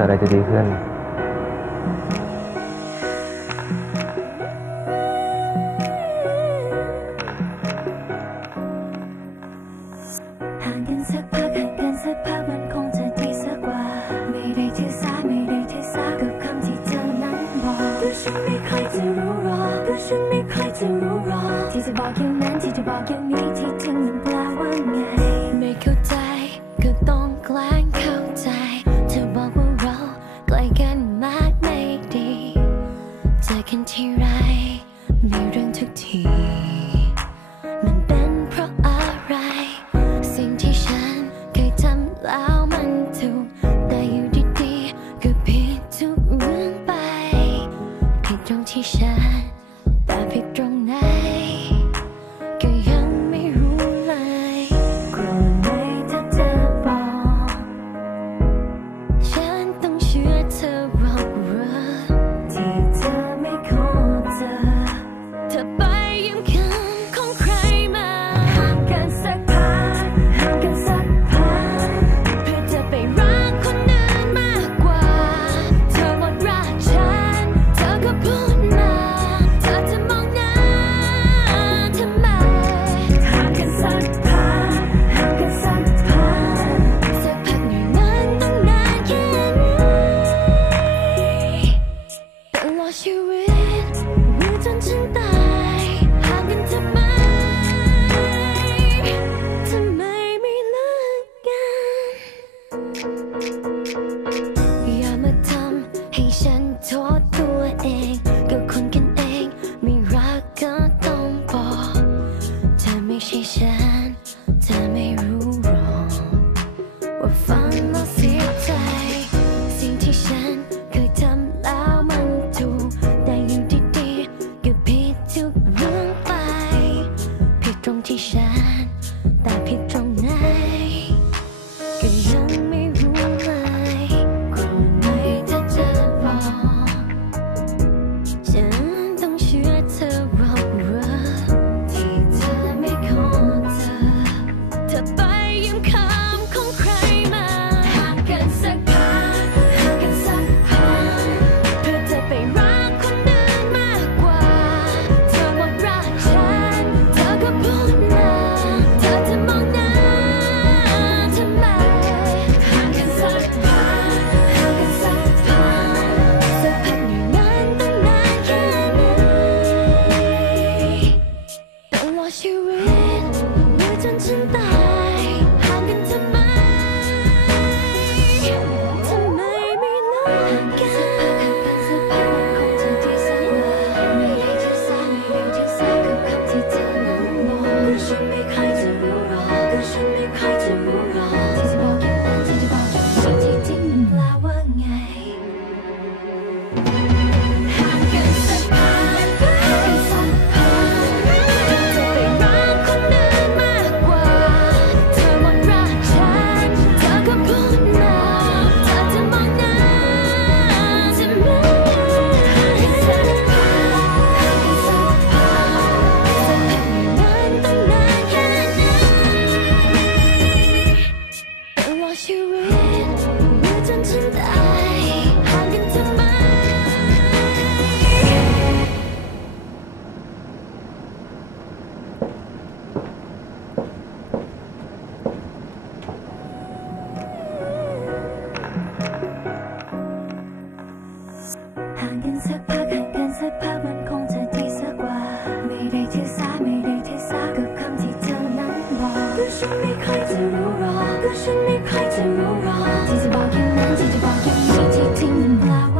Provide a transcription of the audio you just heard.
ผื่อะไรจะดีขึ้น ห่างกันสักพักห่างกันสักพักมันคงจะดีสักกว่า ไม่ได้ถือสาไม่ได้ถือสากับคำที่เธอนั้นบอกก็ฉันไม่คยจะรู้รอกก็ฉันไม่คยจะรู้รอกที่จะบอกย่งนั้นที่จะบอกย่งนี้ที่จริงมันแปลว่าไง ไม่เข้าใจก็ต้องแกล้งเขา second tea right, Mirren took tea. 只为我醉倒。into the ฉันไม่ใครจะรู้รอฉันไม่ใครจะรู้รอที่จะบอกอย่งนั้นที่จะบอกอย่งนี้ที่ทิ้งมันแปลว่า